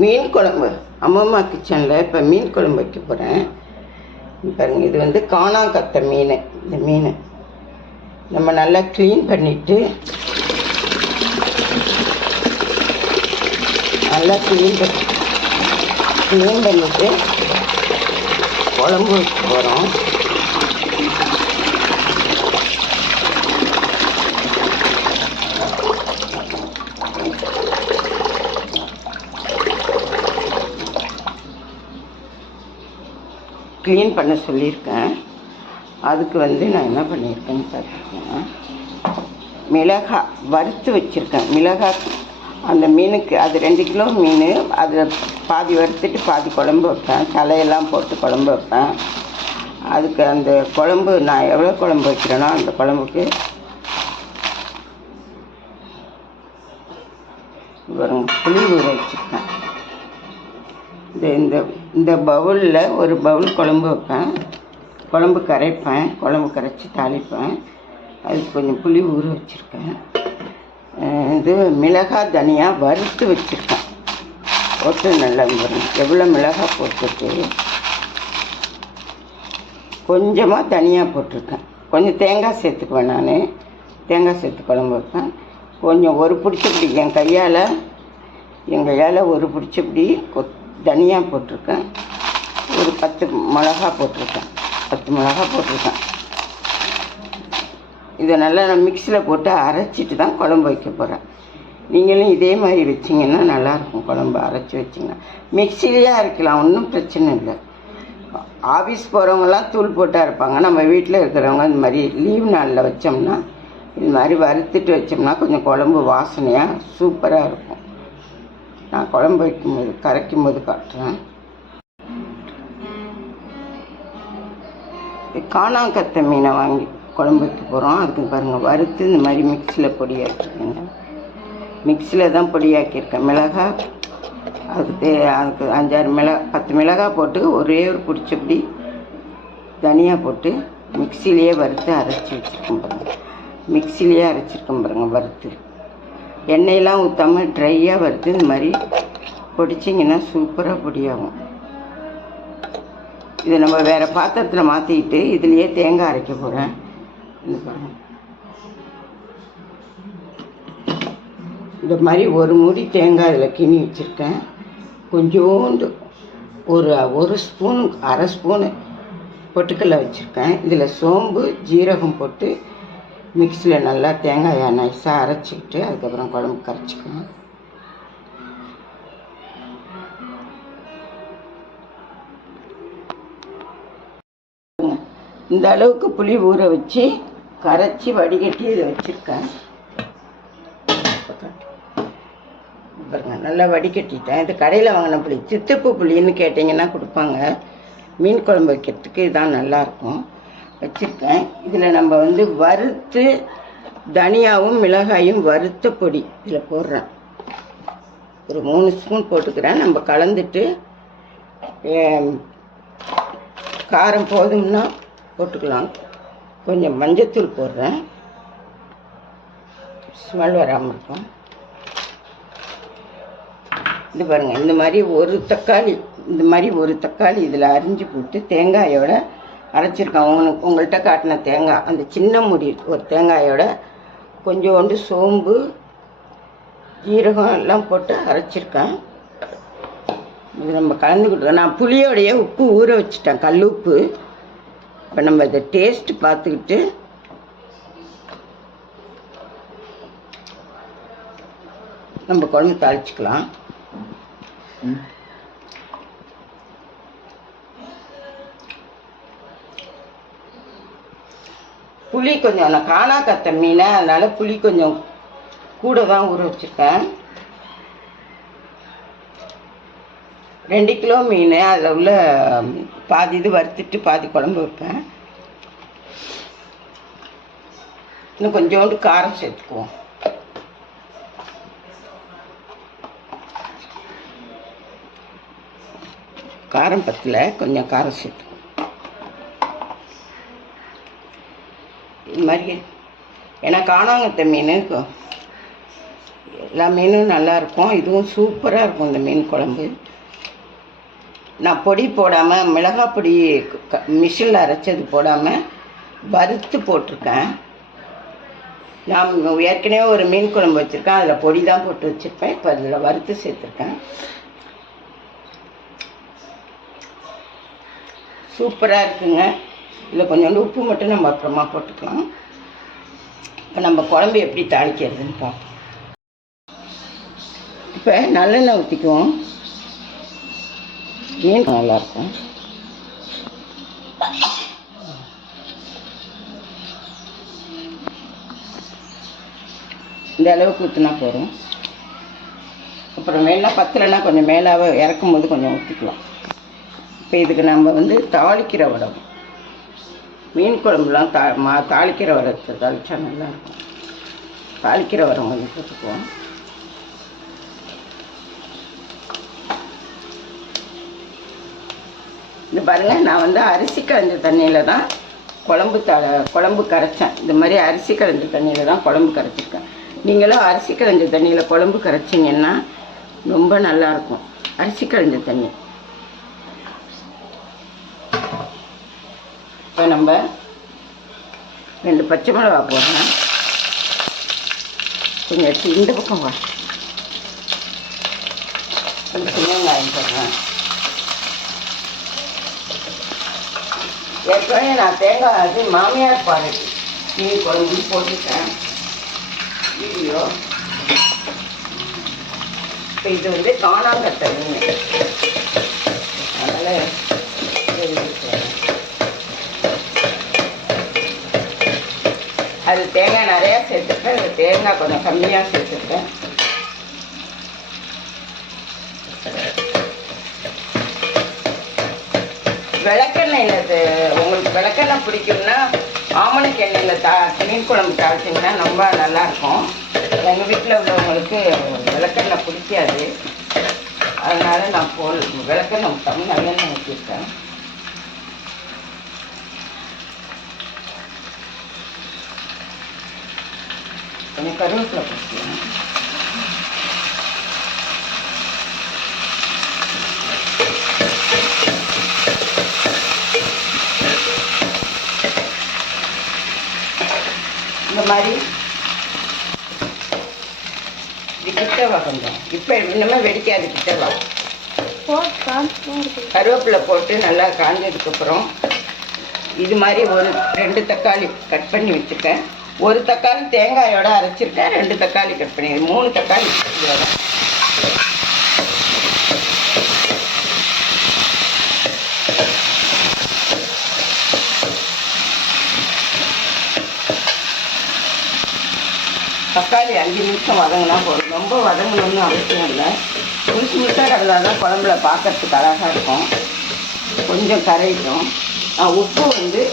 மீன் குழம்பு அம்மம்மா கிச்சனில் இப்போ மீன் குழம்பு வைக்க போகிறேன். பாருங்கள், இது வந்து காணாங்கத்தை மீன். இந்த மீன் நம்ம நல்லா க்ளீன் பண்ணிவிட்டு நல்லா க்ளீன் பண்ணிவிட்டு குழம்பு வைக்க போகிறோம். க்ளீன் பண்ண சொல்லியிருக்கேன். அதுக்கு வந்து நான் என்ன பண்ணியிருக்கேன்னு பார்த்தீங்கன்னா, மிளகாய் வறுத்து வச்சுருக்கேன். மிளகாய் அந்த மீனுக்கு அது 2 கிலோ மீன், அதில் பாதி வறுத்துட்டு பாதி குழம்பு வைப்பேன். தலையெல்லாம் போட்டு குழம்பு வைப்பேன். அதுக்கு அந்த குழம்பு நான் எவ்வளோ குழம்பு வைக்கிறேனோ அந்த குழம்புக்கு புளி ஊற வச்சுருக்கேன். இந்த பவுலில் ஒரு பவுல் குழம்பு வைப்பேன். குழம்பு கரைப்பேன். குழம்பு கரைச்சி தாளிப்பேன். அதுக்கு கொஞ்சம் புளி ஊற வச்சுருக்கேன். இது மிளகாய் தனியாக வறுத்து வச்சுருக்கேன். போட்டு நல்லா எவ்வளோ மிளகாய் போட்டுட்டு கொஞ்சமாக தனியாக போட்டிருக்கேன். கொஞ்சம் தேங்காய் சேர்த்துக்குவேன். நான் தேங்காய் சேர்த்து குழம்பு வைப்பேன். கொஞ்சம் ஒரு பிடிச்சப்படி என் கையால் ஒரு பிடிச்சப்படி தனியாக போட்டிருக்கேன். ஒரு 10 மிளகா போட்டிருக்கேன். 10 மிளகா போட்டிருக்கேன். இதை நல்லா நான் மிக்சியில் போட்டு அரைச்சிட்டு தான் குழம்பு வைக்க போகிறேன். நீங்களும் இதே மாதிரி வச்சிங்கன்னா நல்லாயிருக்கும். குழம்பு அரைச்சி வச்சிங்கன்னா மிக்சிலேயே அரைக்கலாம், ஒன்றும் பிரச்சனை இல்லை. ஆஃபீஸ் போகிறவங்கலாம் தூள் போட்டு அரைப்பாங்க. நம்ம வீட்டில் இருக்கிறவங்க இந்த மாதிரி லீவ் நாளில் வச்சோம்னா இது மாதிரி வறுத்துட்டு வச்சோம்னா கொஞ்சம் குழம்பு வாசனையாக சூப்பராக இருக்கும். நான் குழம்பு வைக்கும்போது கரைக்கும்போது காட்டுறேன். காணாங்கத்தை மீனை வாங்கி குழம்பு வைக்க போகிறோம். அதுக்கு பாருங்கள், வறுத்து இந்த மாதிரி மிக்சியில் பொடியாக்கிருக்கேங்க. மிக்சியில் தான் பொடியாக்கியிருக்கேன். மிளகாய் அதுக்கு 5-6 10 மிளகாய் போட்டு ஒரே ஒரு பிடிச்சப்படி தனியாக போட்டு மிக்சிலேயே வறுத்து அரைச்சி வச்சுருக்கேன். பாருங்கள், மிக்சிலேயே அரைச்சிருக்கேன் பாருங்கள். வறுத்து எண்ணெயெல்லாம் ஊற்றாமல் ட்ரையாக வறுத்து இந்த மாதிரி பொடிச்சிங்கன்னா சூப்பராக பொடியாகும். இதை நம்ம வேறு பாத்திரத்தில் மாற்றிக்கிட்டு இதுலேயே தேங்காய் அரைக்க போகிறேன். இந்த மாதிரி ஒரு மூடி தேங்காய் இதில் கிணி வச்சுருக்கேன். கொஞ்சோண்டு ஒரு ஸ்பூன் 1/2 ஸ்பூனு பொட்டுக்கடலை வச்சுருக்கேன். இதில் சோம்பு ஜீரகம் போட்டு மிக்சியில் நல்லா தேங்காயை நைஸாக அரைச்சிக்கிட்டு அதுக்கப்புறம் குழம்பு கரைச்சிக்கணும். இந்த அளவுக்கு புளி ஊற வச்சு கரைச்சி வடிகட்டி இதை வச்சுருக்கேன். பாருங்க, நல்லா வடிகட்டிட்டேன். இது கடையில் வாங்கின புளி, சித்துப்பு புளின்னு கேட்டிங்கன்னா கொடுப்பாங்க. மீன் குழம்பு வைக்கிறதுக்கு இதுதான் நல்லாயிருக்கும். வச்சுருக்கேன். இதில் நம்ம வந்து வறுத்து தனியாவும் மிளகாயும் வறுத்த பொடி இதில் போடுறேன். ஒரு 3 ஸ்பூன் போட்டுக்கிறேன். நம்ம கலந்துட்டு காரம் போதும்னா போட்டுக்கலாம். கொஞ்சம் மஞ்சத்தூள் போடுறேன், ஸ்மெல் வராமல் இருக்கும். இது பாருங்கள், இந்த மாதிரி ஒரு தக்காளி இதில் அரிஞ்சு போட்டு தேங்காயோட அரைச்சிருக்கேன். உங்கள்கிட்ட காட்டின தேங்காய், அந்த சின்ன முடி ஒரு தேங்காயோட கொஞ்சோண்டு சோம்பு ஜீரகம் எல்லாம் போட்டு அரைச்சிருக்கேன். இது நம்ம கலந்துக்கிட்டோம். நான் புளியோடைய உப்பு ஊற வச்சுட்டேன், கல் உப்பு. இப்போ நம்ம இதை டேஸ்ட்டு பார்த்துக்கிட்டு நம்ம குழம்பு தாளிச்சிக்கலாம். புளி கொஞ்சம், நான் காணாங்கத்தை மீனை அதனால் புளி கொஞ்சம் கூட தான் ஊற வச்சுருக்கேன். 2 கிலோ மீன், அதில் உள்ள பாதி இது வறுத்துட்டு பாதி குழம்பு வைப்பேன். இன்னும் கொஞ்சோண்டு காரம் சேர்த்துக்குவோம். காரம் பத்தல, கொஞ்சம் காரம் சேர்த்துக்குவோம். இது மாதிரி ஏன்னா காணாங்கத்தை மீன் எல்லா மீனும் நல்லாயிருக்கும். இதுவும் சூப்பராக இருக்கும் இந்த மீன் குழம்பு. நான் பொடி போடாமல், மிளகாய் பொடி மிஷினில் அரைச்சது போடாமல் வறுத்து போட்டிருக்கேன். நான் ஏற்கனவே ஒரு மீன் குழம்பு வச்சுருக்கேன், அதில் பொடி தான் போட்டு வச்சுருப்பேன். இப்போ அதில் வறுத்து சேர்த்துருக்கேன். சூப்பராக இருக்குங்க. இதில் கொஞ்சோண்டு உப்பு மட்டும் நம்ம அப்புறமா போட்டுக்கலாம். இப்போ நம்ம குழம்பு எப்படி தாளிக்கிறதுன்னு பார்ப்போம். இப்போ நல்லெண்ணெய் ஊற்றிக்குவோம். மீன் நல்லாயிருக்கும். இந்த அளவுக்கு ஊற்றினா போதும். அப்புறம் வேணா பத்தலைன்னா கொஞ்சம் மேலாக இறக்கும் போது கொஞ்சம் ஊற்றிக்கலாம். இப்போ இதுக்கு நம்ம தாளிக்கிற வடை, மீன் குழம்புலாம் தாளிக்கிற வடை தாளிச்சா நல்லாயிருக்கும். தாளிக்கிற வடை கொஞ்சம் போட்டுக்குவோம். இந்த பாருங்கள், நான் அரிசி களைஞ்ச தண்ணியில் தான் குழம்பு கரைச்சேன். இந்த மாதிரி அரிசி களைஞ்ச தண்ணியில் தான் குழம்பு கரைச்சிருக்கேன். நீங்களும் அரிசி களைஞ்ச தண்ணியில் குழம்பு கரைச்சிங்கன்னா ரொம்ப நல்லாயிருக்கும். அரிசி களைஞ்ச தண்ணி. இப்போ நம்ம 2 பச்சை மிளகா போடுறேன். கொஞ்சம் எடுத்து இந்த பக்கம் வா. கொஞ்சம் சின்ன வெங்காயம் போடுறேன். ஏற்கனவே நான் தேங்காய் மாமியார் பாருங்க மீன் குழம்பு போட்டுட்டேன் வீடியோ. இப்போ இது காணாங்கத்தை மீன், அதனால் அது தேங்காய் நிறையா சேர்த்துப்பேன். அது தேங்காய் கொஞ்சம் கம்மியாக சேர்த்துப்பேன். விளக்கெண்ணெயில் உங்களுக்கு விளக்கெண்ணெய் பிடிக்கும்னா ஆமணக்கு எண்ணெயில் மீன் குழம்பு தாளிச்சிங்கன்னா ரொம்ப நல்லாயிருக்கும். எங்கள் வீட்டில் உள்ளவங்களுக்கு விளக்கெண்ணெய் பிடிக்காது, அதனால் நான் விளக்கெண்ணெய் ஊற்றாமல் நல்லெண்ணெய் ஊற்றிருக்கேன். கொஞ்சம் கருவேப்பிலை போட்டுக்கலாம். இந்த மாதிரி இது கிட்டவா கொஞ்சம். இப்போ இன்னுமே வெடிக்காது, கிட்டவா. கருவேப்பிலை போட்டு நல்லா காஞ்சதுக்கப்புறம் இது மாதிரி ஒரு 2 தக்காளி கட் பண்ணி வச்சுருக்கேன். ஒரு தக்காளி தேங்காயோட அரைச்சிருக்கேன். 2 தக்காளி கட் பண்ணி 3 தக்காளி தக்காளி 5 நிமிஷம் வதங்கினா போதும். ரொம்ப வதங்கணும்னு அவசியம் இல்லை. முழுசு முழுசாக கிடந்தால் தான் குழம்புல பார்க்கறதுக்கு அழகாக இருக்கும். கொஞ்சம் கரைக்கும். உப்பு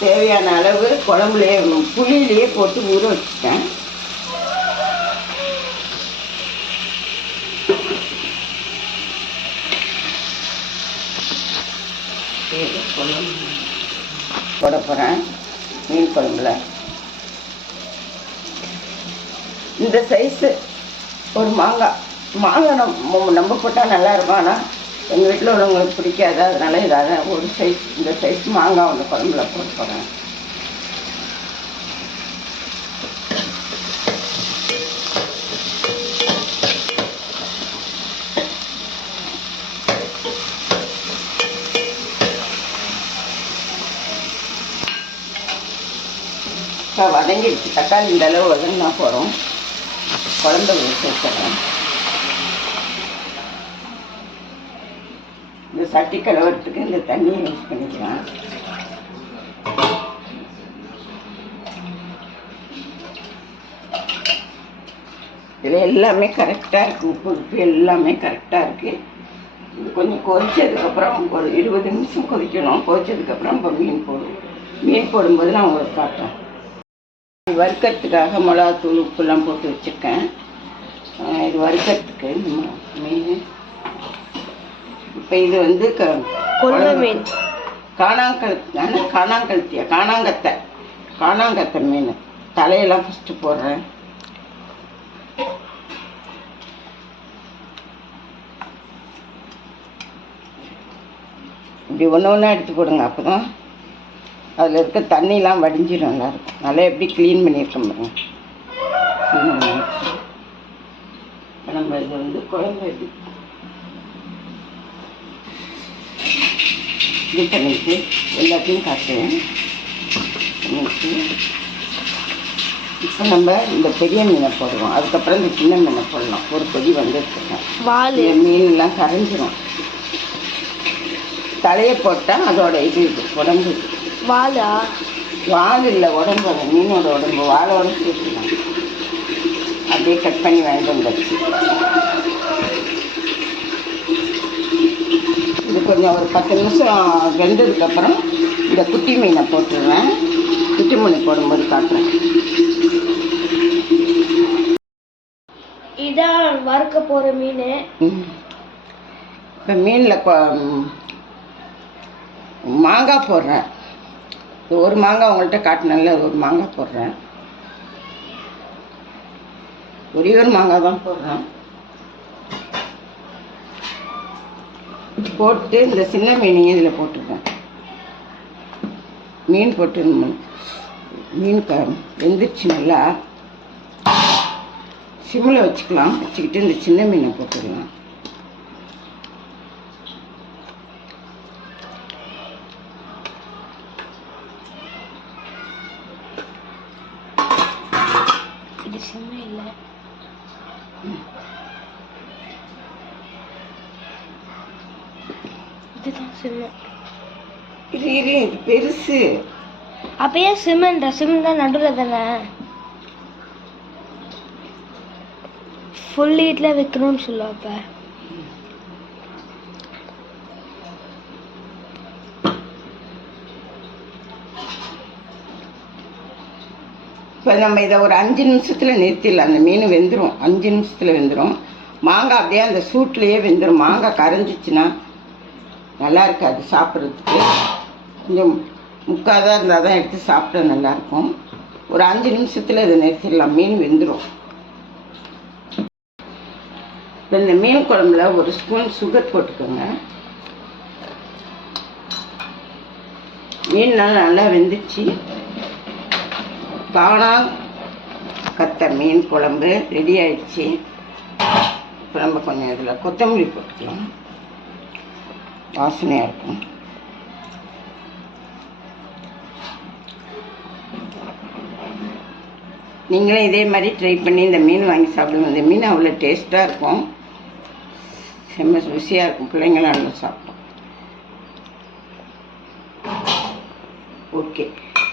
தேவையான அளவு குழம்புலேயே புளியிலேயே போட்டு ஊற வச்சுட்டேன். போட போகிறேன் மீன் குழம்புல. இந்த சைஸு ஒரு மாங்காய் நம்ம போட்டால் நல்லாயிருக்கும். ஆனால் எங்கள் வீட்டில் உள்ளவங்களுக்கு பிடிக்காது, அதனால இதாக ஒரு சைஸ், இந்த சைஸ் மாங்காய் குழம்புல போட்டு போகிறேன். வதங்கிடுச்சு. தக்காளி இந்த அளவு வதங்கினா போகிறோம். குழம்பு சேர்த்துறேன். இந்த சட்டி கலவரத்துக்கு இந்த தண்ணியை யூஸ் பண்ணிக்கலாம். இதில் எல்லாமே கரெக்டாக இருக்குது. உப்பு எல்லாமே கரெக்டாக இருக்குது. இது கொஞ்சம் கொதிச்சதுக்கப்புறம் ஒரு 20 நிமிஷம் கொதிக்கணும். கொதிச்சதுக்கப்புறம் இப்போ மீன் போடும்போது நான் உங்களுக்கு காட்டுறேன். வறுக்கிறதுக்காக மிளகாத்தூள் உப்புலாம் போட்டு வச்சுருக்கேன். இது வறுக்கிறதுக்கு மீன். இப்போ இது கொள்ளை மீன், காணாங்கத்தை மீன் தலையெல்லாம் ஃபஸ்ட்டு போடுறேன். இப்படி ஒன்று ஒன்றா எடுத்து போடுங்க. அப்போ தான் அதில் இருக்க தண்ணிலாம் வடிஞ்சிடும். நல்லாயிருக்கும். நல்லா எப்படி க்ளீன் பண்ணியிருக்கோம் பாருங்க. க்ளீன் பண்ணிடுச்சு. இப்போ நம்ம இதை வந்து குழம்பு எப்படி இது பண்ணிட்டு எல்லாத்தையும் காட்டுவேன். பண்ணிட்டு இப்போ நம்ம இந்த பெரிய மீனை போடுவோம். அதுக்கப்புறம் இந்த சின்ன மீனை போடலாம். ஒரு கொதி வந்துருக்கோம். மீன்லாம் கரைஞ்சிரும். தலையை போட்டால் அதோட இது உடம்பு வால் இல்லை, உடம்பு. அது மீனோட உடம்பு வாழோட சேர்த்துக்கலாம். அப்படியே கட் பண்ணி வாங்கிட்டு வந்துடுச்சு. இது கொஞ்சம் ஒரு 10 நிமிஷம் வெந்ததுக்கப்புறம் இந்த குட்டி மீனை போட்டுருவேன். குட்டி மீன் போடும்போது காட்டுறேன். இதான் வறுக்க போகிற மீன். இப்போ மீனில் மாங்காய் போடுறேன். ஒரு மாங்காய் உங்கள்கிட்ட காட்டினல, ஒரு மாங்காய் போடுறேன். ஒரே ஒரு மாங்காய் தான் போடுறேன். போட்டு இந்த சின்ன மீனையும் இதில் போட்டுருக்கேன். மீன் போட்டு மீன் வெந்துருச்சு. நல்லா சிம்மில் வச்சுக்கலாம். வச்சுக்கிட்டு இந்த சின்ன மீனை போட்டுடலாம். இது சின்ன இல்லை, இதுதான் சின்ன. இது பெருசு. அப்பயே சிமெண்ட் தான் நடுவில் தானே. ஃபுல் ஹீட்டில் வைக்கணும்னு சொல்லுவாப்ப. இப்போ நம்ம இதை ஒரு 5 நிமிஷத்தில் நிறுத்திடலாம். அந்த மீன் வெந்துடும். 5 நிமிஷத்தில் வெந்துடும். மாங்காய் அப்படியே அந்த சூட்லேயே வெந்துடும். மாங்காய் கரைஞ்சிச்சின்னா நல்லா இருக்காது சாப்பிட்றதுக்கு. கொஞ்சம் முக்காதாக இருந்தால் தான் எடுத்து சாப்பிட நல்லாயிருக்கும். ஒரு 5 நிமிஷத்தில் இதை நிறுத்திடலாம். மீன் வெந்துடும். இப்போ இந்த மீன் குழம்புல ஒரு ஸ்பூன் சுகர் போட்டுக்கோங்க. மீன் நல்லா வெந்துச்சு. காணாங் கத்த மீன் குழம்பு ரெடி ஆயிடுச்சு. இப்போ நம்ம கொஞ்சம் இதில் கொத்தமல்லி போட்டுக்கலாம். வாசனையாக இருக்கும். நீங்களும் இதே மாதிரி ட்ரை பண்ணி இந்த மீன் வாங்கி சாப்பிடுங்க. இந்த மீன் அவ்வளோ டேஸ்ட்டாக இருக்கும். செம்ம ருசியாக இருக்கும். பிள்ளைங்களாம் நல்லா சாப்பிடும். ஓகே,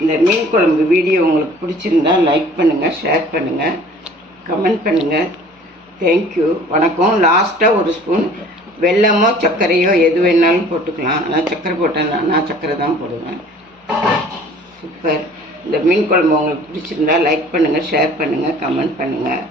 இந்த மீன் குழம்பு வீடியோ உங்களுக்கு பிடிச்சிருந்தா லைக் பண்ணுங்கள், ஷேர் பண்ணுங்கள், கமெண்ட் பண்ணுங்கள். தேங்க்யூ, வணக்கம். லாஸ்ட்டாக ஒரு ஸ்பூன் வெல்லமோ சர்க்கரையோ எது வேணாலும் போட்டுக்கலாம். ஆனால் சர்க்கரை போட்டேன், நான் சர்க்கரை தான் போடுவேன். சூப்பர். இந்த மீன் குழம்பு உங்களுக்கு பிடிச்சிருந்தா லைக் பண்ணுங்கள், ஷேர் பண்ணுங்கள், கமெண்ட் பண்ணுங்கள்.